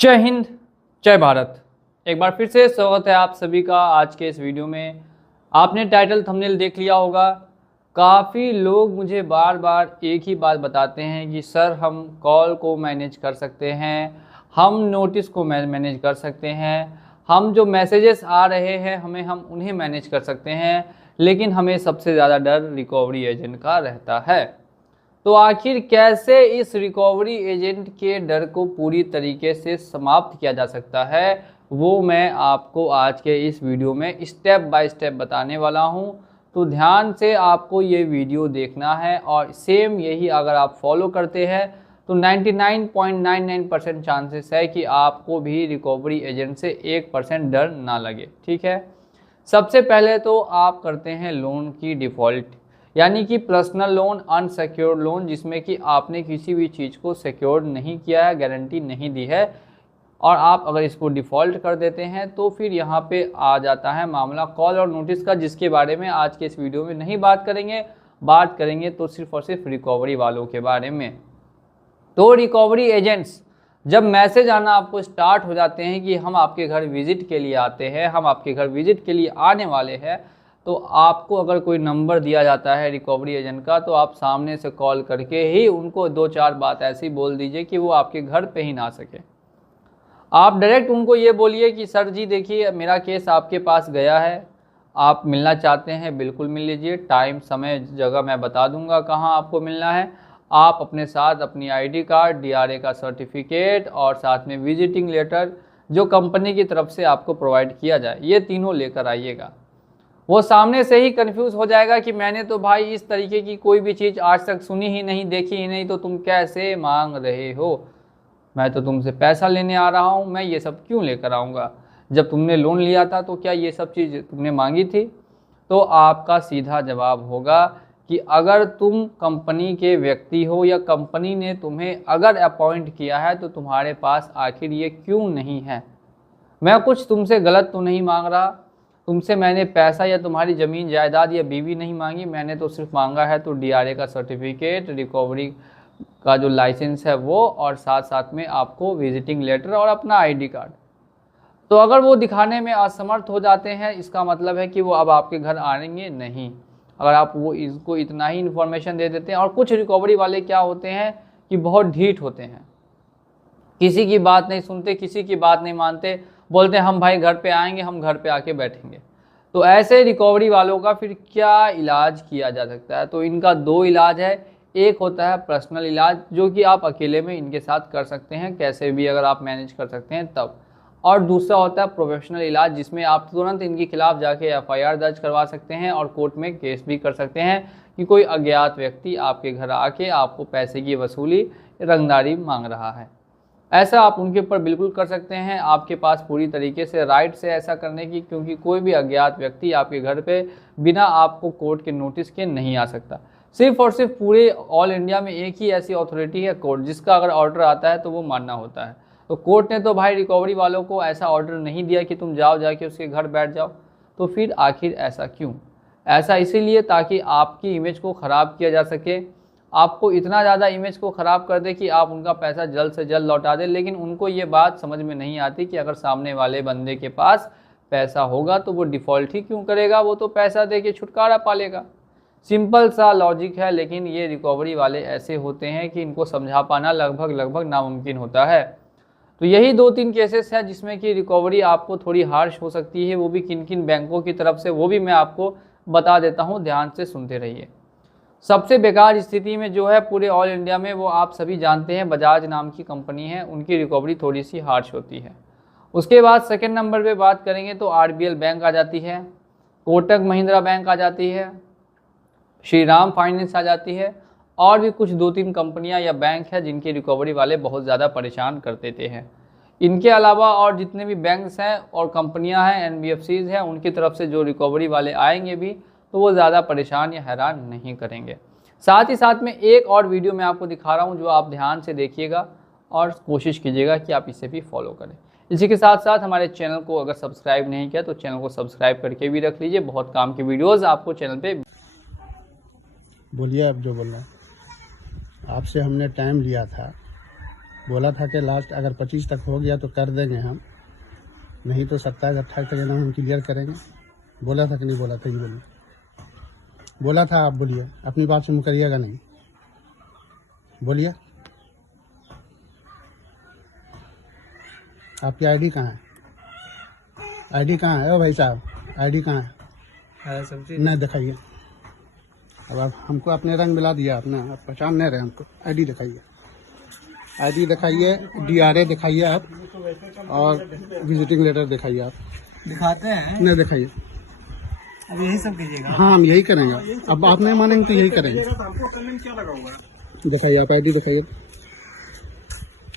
जय हिंद, जय भारत। एक बार फिर से स्वागत है आप सभी का आज के इस वीडियो में। आपने टाइटल थंबनेल देख लिया होगा। काफ़ी लोग मुझे बार बार एक ही बात बताते हैं कि सर हम कॉल को मैनेज कर सकते हैं, हम नोटिस को मैनेज कर सकते हैं, हम जो मैसेजेस आ रहे हैं हम उन्हें मैनेज कर सकते हैं, लेकिन हमें सबसे ज़्यादा डर रिकवरी एजेंट का रहता है। तो आखिर कैसे इस रिकवरी एजेंट के डर को पूरी तरीके से समाप्त किया जा सकता है, वो मैं आपको आज के इस वीडियो में स्टेप बाय स्टेप बताने वाला हूं। तो ध्यान से आपको ये वीडियो देखना है और सेम यही अगर आप फॉलो करते हैं तो 99.99% चांसेस है कि आपको भी रिकवरी एजेंट से 1% डर ना लगे। ठीक है, सबसे पहले तो आप करते हैं लोन की डिफ़ॉल्ट, यानी कि पर्सनल लोन, अनसिक्योर्ड लोन, जिसमें कि आपने किसी भी चीज़ को सिक्योर्ड नहीं किया है, गारंटी नहीं दी है, और आप अगर इसको डिफ़ॉल्ट कर देते हैं तो फिर यहाँ पे आ जाता है मामला कॉल और नोटिस का, जिसके बारे में आज के इस वीडियो में नहीं बात करेंगे तो सिर्फ और सिर्फ रिकवरी वालों के बारे में। तो रिकवरी एजेंट्स जब मैसेज आना आपको स्टार्ट हो जाते हैं कि हम आपके घर विजिट के लिए आते हैं, हम आपके घर विजिट के लिए आने वाले हैं, तो आपको अगर कोई नंबर दिया जाता है रिकवरी एजेंट का, तो आप सामने से कॉल करके ही उनको 2-4 बात ऐसी बोल दीजिए कि वो आपके घर पे ही ना आ सके। आप डायरेक्ट उनको ये बोलिए कि सर जी देखिए मेरा केस आपके पास गया है, आप मिलना चाहते हैं, बिल्कुल मिल लीजिए, टाइम समय जगह मैं बता दूंगा कहाँ आपको मिलना है। आप अपने साथ अपनी आईडी कार्ड, डीआरए का सर्टिफिकेट और साथ में विजिटिंग लेटर जो कंपनी की तरफ से आपको प्रोवाइड किया जाए, ये तीनों लेकर आइएगा। वो सामने से ही कंफ्यूज हो जाएगा कि मैंने तो भाई इस तरीके की कोई भी चीज़ आज तक सुनी ही नहीं, देखी ही नहीं, तो तुम कैसे मांग रहे हो? मैं तो तुमसे पैसा लेने आ रहा हूँ, मैं ये सब क्यों लेकर आऊँगा? जब तुमने लोन लिया था तो क्या ये सब चीज़ तुमने मांगी थी? तो आपका सीधा जवाब होगा कि अगर तुम कंपनी के व्यक्ति हो या कंपनी ने तुम्हें अगर अपॉइंट किया है तो तुम्हारे पास आखिर ये क्यों नहीं है? मैं कुछ तुमसे गलत तो नहीं मांग रहा, तुमसे मैंने पैसा या तुम्हारी ज़मीन जायदाद या बीवी नहीं मांगी, मैंने तो सिर्फ मांगा है तो डीआरए का सर्टिफिकेट, रिकवरी का जो लाइसेंस है वो, और साथ साथ में आपको विजिटिंग लेटर और अपना आईडी कार्ड। तो अगर वो दिखाने में असमर्थ हो जाते हैं, इसका मतलब है कि वो अब आपके घर आएंगे नहीं। अगर आप वो इसको इतना ही इन्फॉर्मेशन दे देते हैं। और कुछ रिकवरी वाले क्या होते हैं कि बहुत ढीठ होते हैं, किसी की बात नहीं सुनते, किसी की बात नहीं मानते, बोलते हैं हम भाई घर पे आएंगे, हम घर पे आके बैठेंगे। तो ऐसे रिकवरी वालों का फिर क्या इलाज किया जा सकता है? तो इनका 2 इलाज है। एक होता है पर्सनल इलाज, जो कि आप अकेले में इनके साथ कर सकते हैं, कैसे भी अगर आप मैनेज कर सकते हैं तब। और दूसरा होता है प्रोफेशनल इलाज, जिसमें आप तुरंत इनके खिलाफ जाके एफआईआर दर्ज करवा सकते हैं और कोर्ट में केस भी कर सकते हैं कि कोई अज्ञात व्यक्ति आपके घर आके आपको पैसे की वसूली, रंगदारी मांग रहा है। ऐसा आप उनके ऊपर बिल्कुल कर सकते हैं, आपके पास पूरी तरीके से राइट से ऐसा करने की, क्योंकि कोई भी अज्ञात व्यक्ति आपके घर पे बिना आपको कोर्ट के नोटिस के नहीं आ सकता। सिर्फ और सिर्फ पूरे ऑल इंडिया में एक ही ऐसी अथॉरिटी है कोर्ट, जिसका अगर ऑर्डर आता है तो वो मानना होता है। तो कोर्ट ने तो भाई रिकवरी वालों को ऐसा ऑर्डर नहीं दिया कि तुम जाओ जाके उसके घर बैठ जाओ। तो फिर आखिर ऐसा क्यों? ऐसा इसीलिए ताकि आपकी इमेज को ख़राब किया जा सके, आपको इतना ज़्यादा इमेज को ख़राब कर दे कि आप उनका पैसा जल्द से जल्द लौटा दें। लेकिन उनको ये बात समझ में नहीं आती कि अगर सामने वाले बंदे के पास पैसा होगा तो वो डिफ़ॉल्ट ही क्यों करेगा, वो तो पैसा दे के छुटकारा पा लेगा। सिंपल सा लॉजिक है, लेकिन ये रिकवरी वाले ऐसे होते हैं कि इनको समझा पाना लगभग नामुमकिन होता है। तो यही 2-3 केसेस हैं जिसमें कि रिकवरी आपको थोड़ी हार्श हो सकती है, वो भी किन किन बैंकों की तरफ से, वो भी मैं आपको बता देता हूँ, ध्यान से सुनते रहिए। सबसे बेकार स्थिति में जो है पूरे ऑल इंडिया में, वो आप सभी जानते हैं, बजाज नाम की कंपनी है, उनकी रिकवरी थोड़ी सी हार्श होती है। उसके बाद सेकंड नंबर पे बात करेंगे तो आरबीएल बैंक आ जाती है, कोटक महिंद्रा बैंक आ जाती है, श्रीराम फाइनेंस आ जाती है, और भी कुछ 2-3 कंपनियां या बैंक है जिनकी रिकवरी वाले बहुत ज़्यादा परेशान कर देते हैं। इनके अलावा और जितने भी बैंक्स हैं और कंपनियां हैं, एनबीएफसीज हैं, उनकी तरफ से जो रिकवरी वाले आएंगे भी तो वो ज़्यादा परेशान या हैरान नहीं करेंगे। साथ ही साथ में एक और वीडियो मैं आपको दिखा रहा हूँ, जो आप ध्यान से देखिएगा और कोशिश कीजिएगा कि आप इसे भी फॉलो करें। इसी के साथ साथ हमारे चैनल को अगर सब्सक्राइब नहीं किया तो चैनल को सब्सक्राइब करके भी रख लीजिए, बहुत काम की वीडियोज़ आपको चैनल पर। बोलिए, आप जो बोल रहे हैं। आपसे हमने टाइम लिया था बोला था कि लास्ट अगर 25 तक हो गया तो कर देंगे हम, नहीं तो 27-28 तक एकदम हम क्लियर करेंगे। बोला था कि नहीं बोला था, ये बोलिए। बोला था, आप बोलिए, अपनी बात से मुकरिएगा नहीं, बोलिए। आपकी आईडी कहाँ है? आईडी कहाँ है? ओ भाई साहब, आईडी कहाँ है? नहीं दिखाइए। अब आप हमको अपने रंग मिला दिया आपने, आप पहचान नहीं रहे हमको। आईडी दिखाइए, आईडी दिखाइए, DRA दिखाइए आप, और विजिटिंग लेटर दिखाइए आप। दिखाते हैं? नहीं दिखाइए। अब यही सब कीजिएगा? हाँ, हम यही करेंगे। अब आप नहीं मानेंगे तो यही करेंगे। दिखाइए आप, आईडी दिखाइए,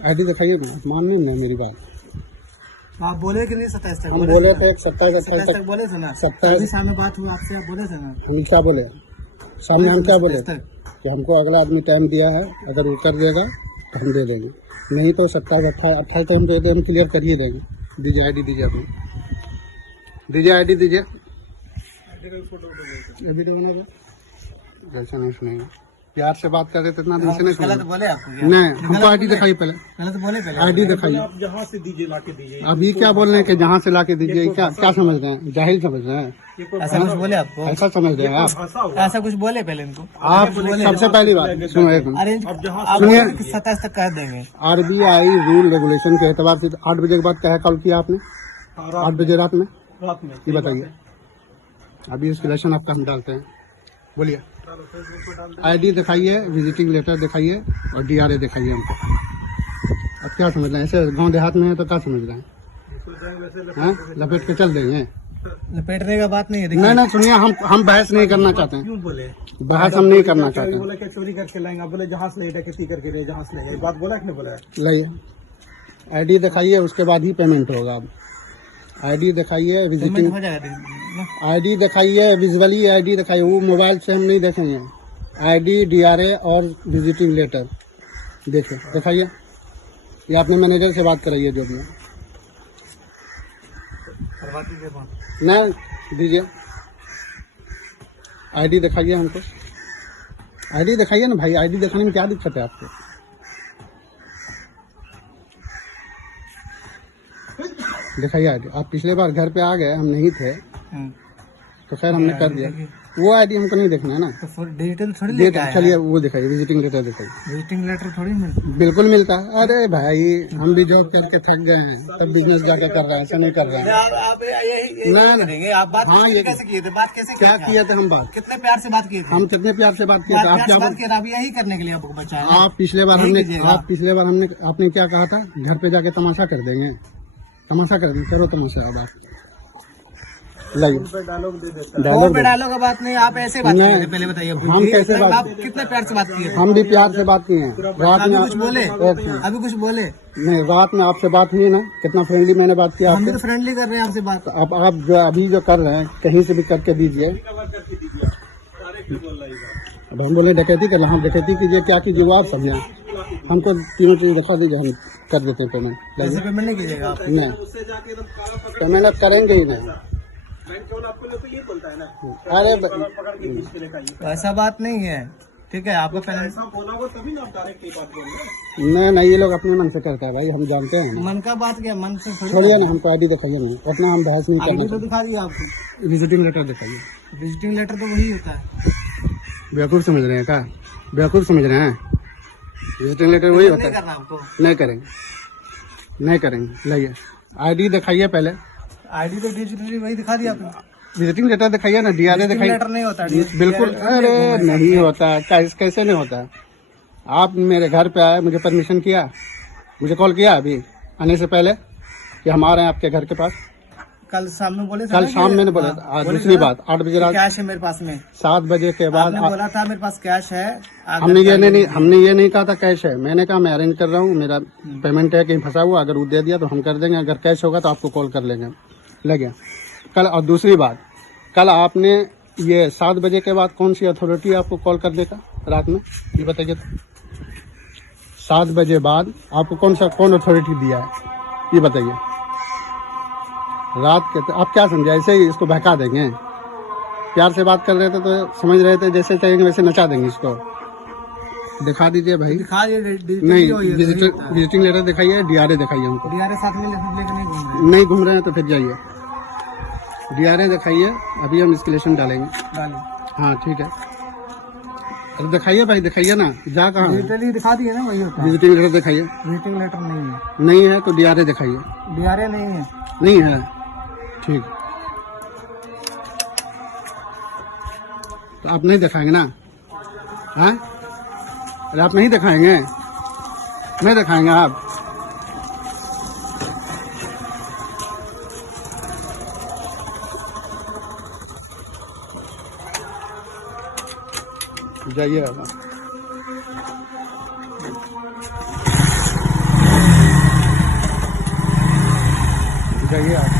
आईडी दिखाइए ना। आप मान नहीं मेरी बात। आप बोले कि नहीं 27 तक? हम बोले थे 27 तक बोले थे ना। 27 सामने बात हुआ आपसे, आप बोले थे ना। हम क्या बोले सामने? हम क्या बोले कि हमको अगला आदमी टाइम दिया है, अगर वो कर देगा तो हम दे देंगे, नहीं तो 27-28 तो हम दे दें, हम क्लियर कर ही देंगे। दीजिए आईडी, दीजिए अपनी, दीजिए आईडी, दीजिए। जैसे नहीं सुनेगा, प्यार से बात कर रहे थे, इतना दिन से नहीं सुनेगा। बोले आपको? नहीं, हमको आईडी दिखाइए पहले। गलत बोले पहले? आईडी दिखाइए। आप जहाँ से दीजिए लाके दीजिए। अभी क्या बोल रहे हैं कि जहाँ से लाके दीजिए? क्या क्या समझ रहे हैं? जाहिल समझ रहे हैं? ऐसा कुछ बोले आपको? ऐसा समझ रहे हैं आप? भाषा हुआ। ऐसा कुछ बोले पहले इनको? आप सबसे पहली बात सुनो, एक मिनट। अरेंज आप सुनिए। 27 तक कर देंगे। RBI रूल रेगुलेशन के एतबार से 8 बजे के बाद क्या कॉल किया आपने? 8 बजे रात में, ये बताइए। अभी इसकी लेसन आपका हम डालते हैं, बोलिए। आईडी दिखाइए, विजिटिंग लेटर दिखाइए, और DRA दिखाइए हमको। अब क्या समझ रहे हैं? ऐसे गांव देहात में है तो क्या समझ रहे हैं? लपेट के चल देंगे? लपेटने का बात नहीं है। नहीं नहीं, सुनिए, हम बहस नहीं करना चाहते हैं। क्यों बोले? बहस हम नहीं करना चाहते हैं। बोले कि चोरी करके लाएंगे, बोले जहाँ से ले डकैती करके ले, जहाँ से ले। बात बोला कि नहीं बोला? लाइए, आईडी दिखाइए, उसके बाद ही पेमेंट होगा। अब आईडी दिखाइए, विजिटिंग हो जाएगा। आईडी दिखाइए, विजुअली आईडी दिखाइए, वो मोबाइल से हम नहीं देखेंगे। आईडी, DRA और विजिटिंग लेटर देखिए, दिखाइए। ये अपने मैनेजर से बात कराइए जो भी है। नहीं, दीजिए आईडी दिखाइए हमको। आईडी दिखाइए ना भाई, आईडी दिखाने में क्या दिक्कत है आपको? दिखाइए आईडी। आप पिछले बार घर पे आ गए, हम नहीं थे, तो खैर हमने कर दिया। वो आईडी हमको नहीं देखना है ना, तो डिजिटल थोड़ी लेके आए। चलिए वो दिखाइए, विजिटिंग लेटर दिखाइए। विजिटिंग लेटर थोड़ी मिलता? बिल्कुल मिलता है। अरे भाई, हम भी जॉब करके थक गए हैं, तब बिजनेस जाकर कर रहे हैं, ऐसा नहीं कर रहे हैं। आप यही ना, करेंगे? आप बात हाँ, ये कैसे किए थे? बात कैसे क्या किए थे हम? बात कितने प्यार से बात किए थे? हम कितने प्यार से बात किए थे? आप क्या बात किए? आप यही करने के लिए आपको बचा? आप पिछले बार हमने आपने क्या कहा था? घर पे जाके तमाशा कर देंगे, तमाशा कर देंगे। करो तमाशा। अब आप लाइए डायलॉग दे देता पे डायलॉग का बात नहीं। आप ऐसे बात किए थे? पहले बताइए, हम कैसे बात? आप कितने प्यार से बात किए थे? हम भी प्यार से बात किए हैं। रात में कुछ बोले? अभी कुछ बोले नहीं, रात में आपसे बात हुई ना, कितना फ्रेंडली मैंने बात किया हम भी आपसे। तो फ्रेंडली कर रहे हैं आपसे बात। अब आप जो अभी जो कर रहे हैं, कहीं से भी करके दीजिए। अब हम बोले डकैती कर रहे हैं, हम डकैती कीजिए, क्या कीजिए वो आप समझे। हमको तीनों चीज दिखा दीजिए, हम कर देते हैं पेमेंट। ऐसे पेमेंट नहीं कीजिएगा आप? नहीं, पेमेंट आप करेंगे ही नहीं। अरे ऐसा बात नहीं है, ठीक है? आपका पहले नहीं, ये लोग अपने मन से करता है भाई, हम जानते हैं ना। मन का बात क्या? मन से थोड़ी। छोड़िए ना, हमको आईडी दिखाइए नहीं, उतना हम बहस नहीं आईडी तो करना। दिखा दिया आपको। विजिटिंग लेटर दिखाइए। विजिटिंग लेटर तो वही होता है। बेवकूफ़ समझ रहे हैं क्या? बेवकूफ़ समझ रहे हैं? विजिटिंग लेटर वही होता नहीं है। करना आपको? नहीं करेंगे, नहीं करेंगे। लाइए आईडी दिखाइए पहले। आईडी तो डिजिटली वही दिखा दिया आपने। विजिटिंग लेटर दिखाइए ना, DRA दिखाइए। लेटर नहीं होता? बिल्कुल, अरे नहीं होता, कैसे नहीं होता? आप मेरे घर पे आए, मुझे परमिशन किया, मुझे कॉल किया अभी आने से पहले कि हम आ रहे हैं आपके घर के पास। कल शाम में बोले थे कल ना शाम कि- मैंने बोला था। दूसरी बात, 8 बजे रात, कैश है मेरे पास में। 7 बजे के बाद आपने बोला था मेरे पास कैश है। हमने ये नहीं कहा था कैश है। मैंने कहा मैं अरेंज कर रहा हूँ, मेरा पेमेंट है कहीं फंसा हुआ, अगर वो दे दिया तो हम कर देंगे, अगर कैश होगा तो आपको कॉल कर लेंगे। लगे कल। और दूसरी बात, कल आपने ये 7 बजे के बाद कौन सी अथॉरिटी आपको कॉल कर देगा रात में, ये बताइए तो। 7 बजे बाद आपको कौन अथॉरिटी दिया है, ये बताइए। रात के आप क्या समझे? ऐसे ही इसको बहका देंगे? प्यार से बात कर रहे थे तो समझ रहे थे जैसे चाहेंगे वैसे नचा देंगे इसको। दिखा दीजिए भाई। दिखा नहीं, विजिटिंग लेटर दिखाइए, डीआरए दिखाइए हमको। डीआरए साथ में लेकर नहीं घूम रहे नहीं घूम रहे हैं तो फिर जाइए, डीआरए दिखाइए, अभी हम इंस्टॉलेशन डालेंगे। डालिए। हाँ ठीक है, अरे दिखाइए भाई, दिखाइए ना, जा कहाँ है? डिटेल दिखा दिए ना, वही होता है। विजिटिंग लेटर दिखाइए। विजिटिंग लेटर नहीं है। नहीं है तो डीआरए दिखाइए। डीआरए नहीं है। नहीं है, ठीक, तो आप नहीं दिखाएंगे ना? हाँ, अरे आप नहीं दिखाएंगे? नहीं दिखाएंगे आप? जाइए आप, जाइए आप।